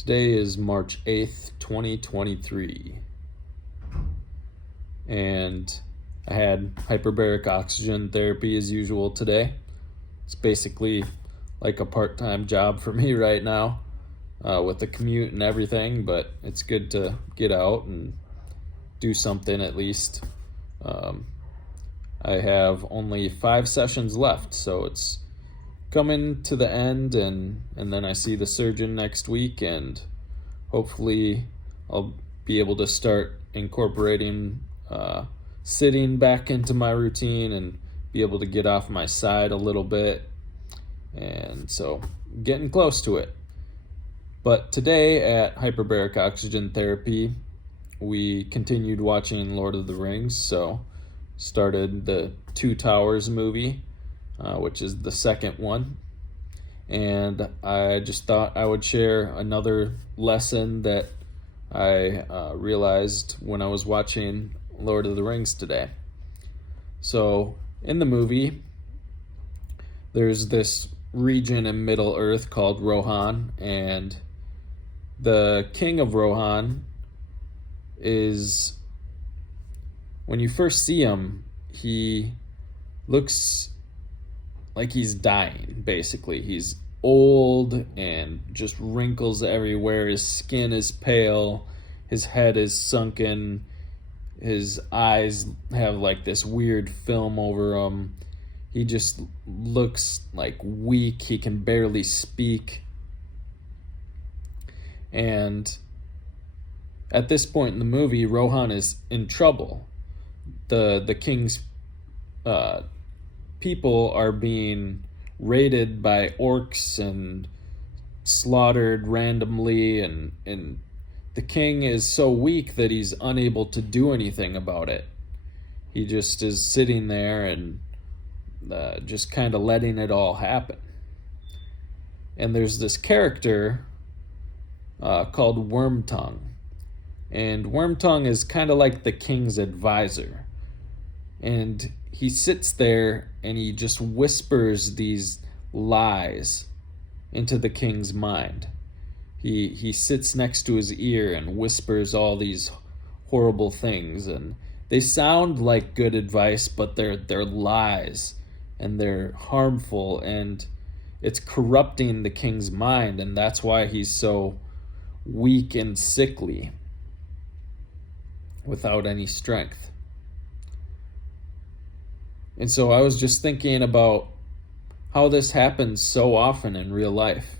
Today is March 8th, 2023, and I had hyperbaric oxygen therapy as usual today. It's basically like a part-time job for me right now with the commute and everything, but it's good to get out and do something at least. I have only 5 sessions left, so it's coming to the end, and then I see the surgeon next week, and hopefully I'll be able to start incorporating sitting back into my routine and be able to get off my side a little bit, and so getting close to it. But today at hyperbaric oxygen therapy, we continued watching Lord of the Rings, so started the Two Towers movie, which is the second one. And I just thought I would share another lesson that I realized when I was watching Lord of the Rings today. So in the movie, there's this region in Middle Earth called Rohan, and the king of Rohan is, when you first see him, he looks like he's dying, basically. He's old and just wrinkles everywhere. His skin is pale. His head is sunken. His eyes have like this weird film over them. He just looks like weak. He can barely speak. And at this point in the movie, Rohan is in trouble. The king's people are being raided by orcs and slaughtered randomly, and the king is so weak that he's unable to do anything about it. He just is sitting there and just kind of letting it all happen. And there's this character called Wormtongue, and Wormtongue is kind of like the king's advisor. And he sits there and he just whispers these lies into the king's mind. He sits next to his ear and whispers all these horrible things, and they sound like good advice, but they're lies, and they're harmful, and it's corrupting the king's mind, and that's why he's so weak and sickly without any strength. And so I was just thinking about how this happens so often in real life.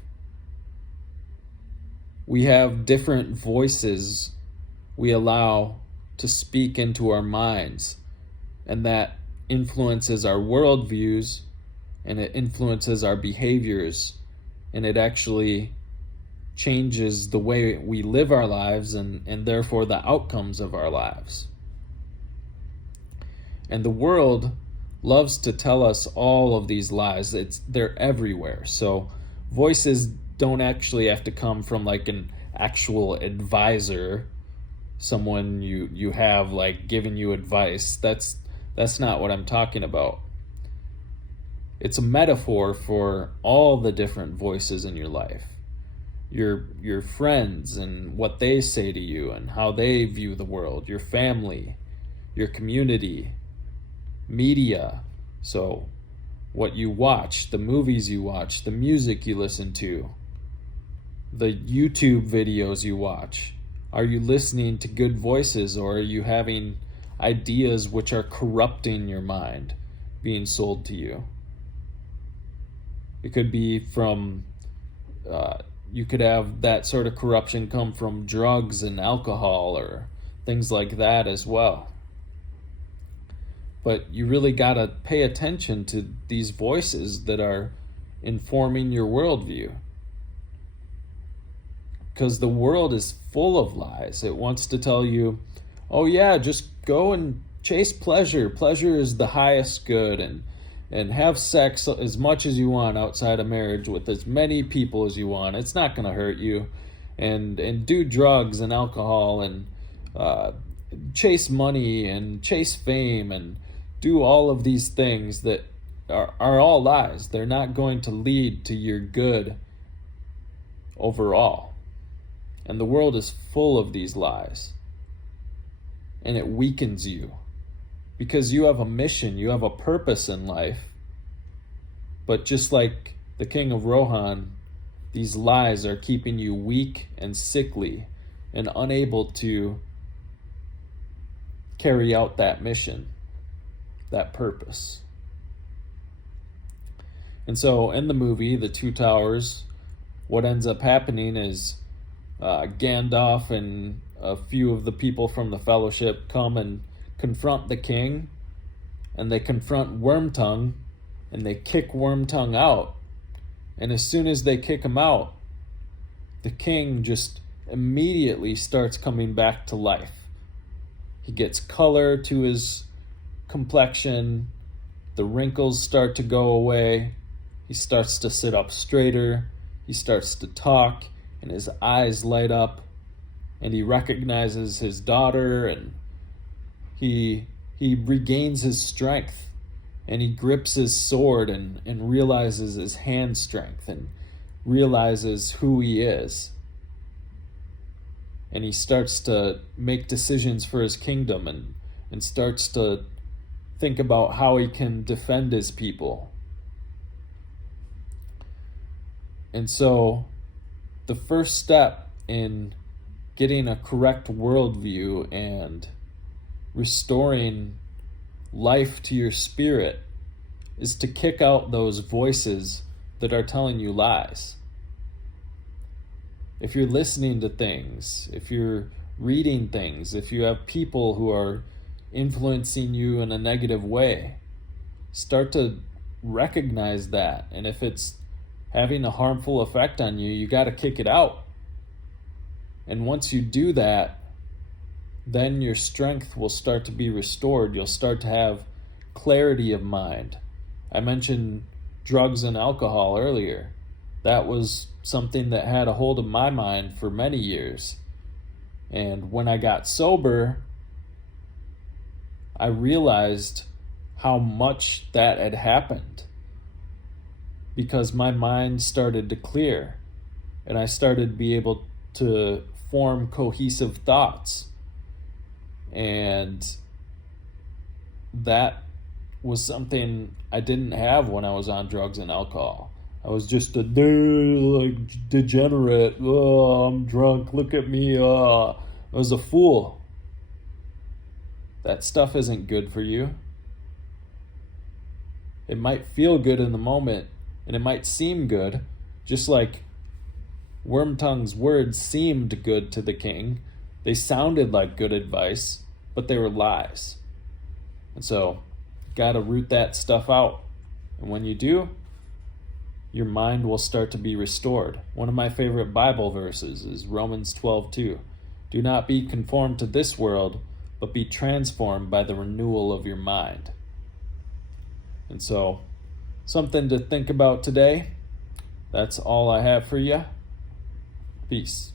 We have different voices we allow to speak into our minds, and that influences our worldviews, and it influences our behaviors, and it actually changes the way we live our lives, and therefore the outcomes of our lives. And the world loves to tell us all of these lies. They're everywhere. So voices don't actually have to come from like an actual advisor, someone you have like giving you advice. That's not what I'm talking about. It's a metaphor for all the different voices in your life. Your friends and what they say to you and how they view the world, your family, your community, media, so what you watch, the movies you watch, the music you listen to, the YouTube videos you watch. Are you listening to good voices, or are you having ideas which are corrupting your mind being sold to you? It could be from, you could have that sort of corruption come from drugs and alcohol or things like that as well. But you really got to pay attention to these voices that are informing your worldview. Because the world is full of lies. It wants to tell you, oh yeah, just go and chase pleasure. Pleasure is the highest good, and have sex as much as you want outside of marriage with as many people as you want. It's not going to hurt you. And do drugs and alcohol and chase money and chase fame and do all of these things that are all lies. They're not going to lead to your good overall. And the world is full of these lies. And it weakens you because you have a mission, you have a purpose in life. But just like the king of Rohan, these lies are keeping you weak and sickly and unable to carry out that mission, that purpose. And so in the movie, The Two Towers, what ends up happening is Gandalf and a few of the people from the Fellowship come and confront the king, and they confront Wormtongue, and they kick Wormtongue out. And as soon as they kick him out, the king just immediately starts coming back to life. He gets color to his complexion, the wrinkles start to go away, he starts to sit up straighter, he starts to talk, and his eyes light up, and he recognizes his daughter, and he regains his strength, and he grips his sword and realizes his hand strength and realizes who he is. And he starts to make decisions for his kingdom and starts to think about how he can defend his people. And so the first step in getting a correct worldview and restoring life to your spirit is to kick out those voices that are telling you lies. If you're listening to things, if you're reading things, if you have people who are influencing you in a negative way, start to recognize that. And if it's having a harmful effect on you, you got to kick it out. And once you do that, then your strength will start to be restored. You'll start to have clarity of mind. I mentioned drugs and alcohol earlier. That was something that had a hold of my mind for many years. And when I got sober, I realized how much that had happened because my mind started to clear and I started to be able to form cohesive thoughts. And that was something I didn't have when I was on drugs and alcohol. I was just a degenerate. Oh, I'm drunk. Look at me. I was a fool. That stuff isn't good for you. It might feel good in the moment, and it might seem good, just like Wormtongue's words seemed good to the king. They sounded like good advice, but they were lies. And so, you gotta root that stuff out. And when you do, your mind will start to be restored. One of my favorite Bible verses is Romans 12:2. Do not be conformed to this world, but be transformed by the renewal of your mind. And so, something to think about today. That's all I have for you. Peace.